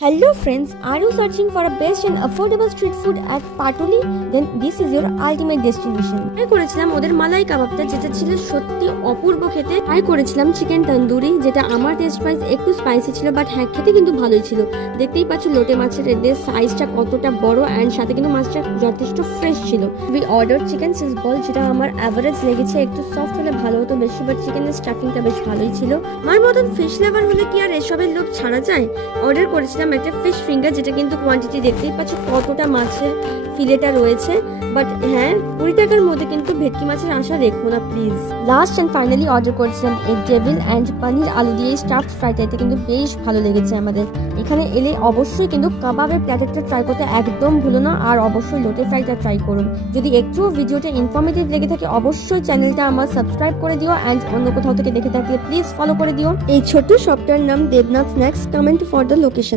Hello friends, are you searching for a best and affordable street food at Patoli? Then this is your ultimate destination. Try করেছিলাম ওদের মালাই কাবাবটা, যেটা ছিল সত্যি অপূর্ব খেতে। ট্রাই করেছিলাম চিকেন তন্দুরি, যেটা আমার টেস্ট ওয়াইজ একটু স্পাইসি ছিল, বাট হ্যাঁ খেতে কিন্তু ভালোই ছিল। দেখতেই পাচ্ছ লোটে মাছের এদের সাইজটা কতটা বড়, অ্যান্ড সাথে কিন্তু মাছটা যথেষ্ট ফ্রেশ ছিল। We order chicken cheese ball, যেটা আমার অ্যাভারেজ লেগেছে, একটু সফট হলে ভালো হতো বেশি, বাট চিকেনের স্টাফিংটা বেশ ভালোই ছিল। আমার মতন ফিশ লাভার হলে কি আর এসবের লোভ ছাড়া যায়। অর্ডার করেছিলাম একটা ফিশ ফিঙ্গার, যেটা কিন্তু কোয়ান্টিটি দেখতেই পাচ্ছ কতটা মাছের ফিলেটা রয়েছে, বাট হ্যাঁ 20 টাকার মধ্যে কিন্তু ভেটকি মাছের আশা রেখো না please. Last and finally order করেছিলাম এগ টেবিল অ্যান্ড পনির আলু দিয়ে স্টাফড ফ্রাইড, এটা কিন্তু বেশ ভালো লেগেছে আমাদের। এখানে এলে অবশ্যই কিন্তু কাবাবের প্ল্যাটারটা ট্রাই করতে একদম ভুলো না, আর অবশ্যই লোটে ফ্রাইটা ট্রাই করুন। যদি একটু ভিডিওটা ইনফরমেটিভ লেগে থাকে অবশ্যই চ্যানেলটা আমার সাবস্ক্রাইব করে দিও, অ্যান্ড অন্য কোথাও থেকে দেখে থাকলে প্লিজ ফলো করে দিও। এই ছোট্ট শপটার নাম Debnath snacks. Comment for the location.